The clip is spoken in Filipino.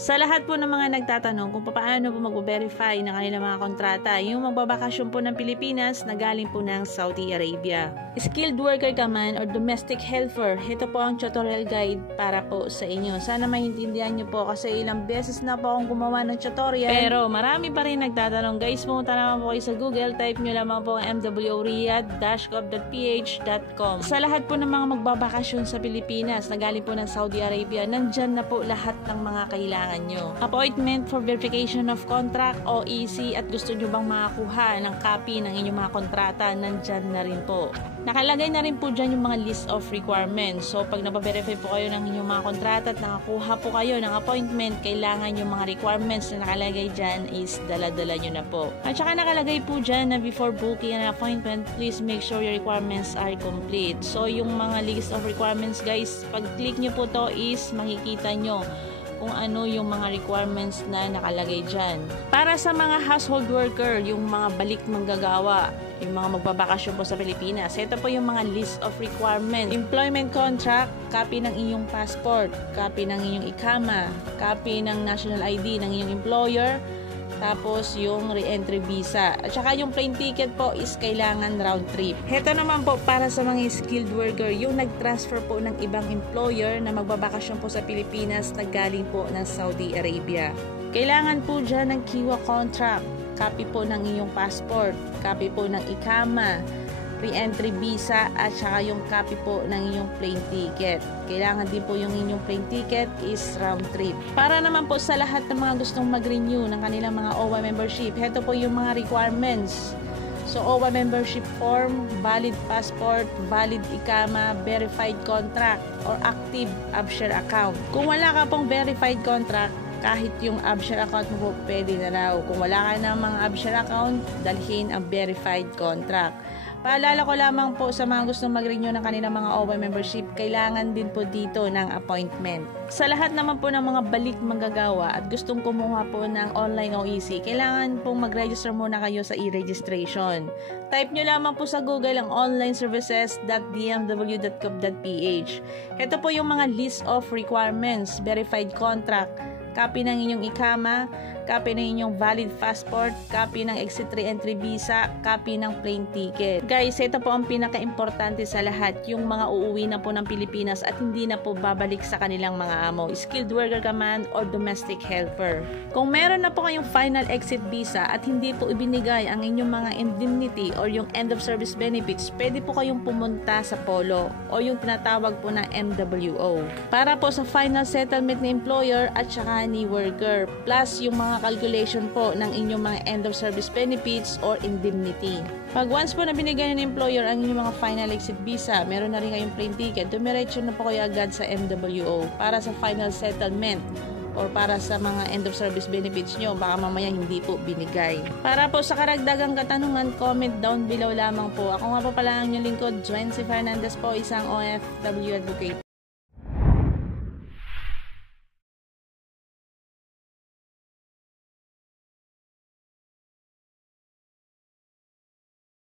Sa lahat po ng mga nagtatanong kung paano po mag-verify ng kanilang mga kontrata, yung magbabakasyon po ng Pilipinas na galing po ng Saudi Arabia. Skilled worker ka man or domestic helper, ito po ang tutorial guide para po sa inyo. Sana maintindihan nyo po kasi ilang beses na po akong gumawa ng tutorial. Pero marami pa rin nagtatanong. Guys, pumunta naman po kayo sa Google, type nyo lamang po ang mworiyadh-gov.ph.com. Sa lahat po ng mga magbabakasyon sa Pilipinas na galing po ng Saudi Arabia, nandyan na po lahat ng mga kailangan nyo. Appointment for verification of contract, OEC, at gusto nyo bang makakuha ng copy ng inyong mga kontrata, nandyan na rin po. Nakalagay na rin po dyan yung mga list of requirements. So, pag napaverify po kayo ng inyong mga kontrata at nakakuha po kayo ng appointment, kailangan yung mga requirements na nakalagay dyan is dala-dala nyo na po. At saka nakalagay po dyan na before booking an appointment, please make sure your requirements are complete. So, yung mga list of requirements guys, pag click nyo po to is makikita nyo kung ano yung mga requirements na nakalagay dyan. Para sa mga household worker, yung mga balik manggagawa, yung mga magbabakasyon po sa Pilipinas, ito po yung mga list of requirements. Employment contract, copy ng iyong passport, copy ng iyong ikama, copy ng national ID ng iyong employer, tapos yung re-entry visa. At saka yung plane ticket po is kailangan round trip. Ito naman po para sa mga skilled worker, yung nag-transfer po ng ibang employer na magbabakasyon po sa Pilipinas na galing po ng Saudi Arabia. Kailangan po dyan ng kiwa contract, copy po ng iyong passport, copy po ng ikama, re-entry visa, at saka yung copy po ng iyong plane ticket. Kailangan din po yung inyong plane ticket is round trip. Para naman po sa lahat ng mga gustong mag-renew ng kanilang mga OWA membership, ito po yung mga requirements. So, OWA membership form, valid passport, valid ikama, verified contract, or active AbShare account. Kung wala ka pong verified contract, kahit yung AbShare account mo po, pwede na raw. Kung wala ka ng mga AbShare account, dalhin ang verified contract. Paalala ko lamang po sa mga gustong mag-renew ng kanilang mga OWA membership, kailangan din po dito ng appointment. Sa lahat naman po ng mga balik manggagawa at gustong kumuha po ng online OEC, kailangan pong mag-register muna kayo sa e-registration. Type nyo lamang po sa Google ang onlineservices.dmw.gov.ph. Ito po yung mga list of requirements, verified contract, copy ng inyong ikama, copy ng inyong valid passport, copy ng exit re-entry visa, copy ng plane ticket. Guys, ito po ang pinaka-importante sa lahat, yung mga uuwi na po ng Pilipinas at hindi na po babalik sa kanilang mga amo, skilled worker ka man or domestic helper. Kung meron na po kayong final exit visa at hindi po ibinigay ang inyong mga indemnity or yung end of service benefits, pwede po kayong pumunta sa Polo o yung tinatawag po na MWO para po sa final settlement ni employer at saka ni worker, plus yung mga calculation po ng inyong mga end of service benefits or indemnity. Pag once po na binigay ng employer ang inyong mga final exit visa, meron na rin kayong plane ticket, dumiretso na po kayo agad sa MWO para sa final settlement or para sa mga end of service benefits nyo, baka mamaya hindi po binigay. Para po sa karagdagang katanungan, comment down below lamang po. Ako nga po pala ang inyong lingkod, Joancy Fernandez po, isang OFW advocate.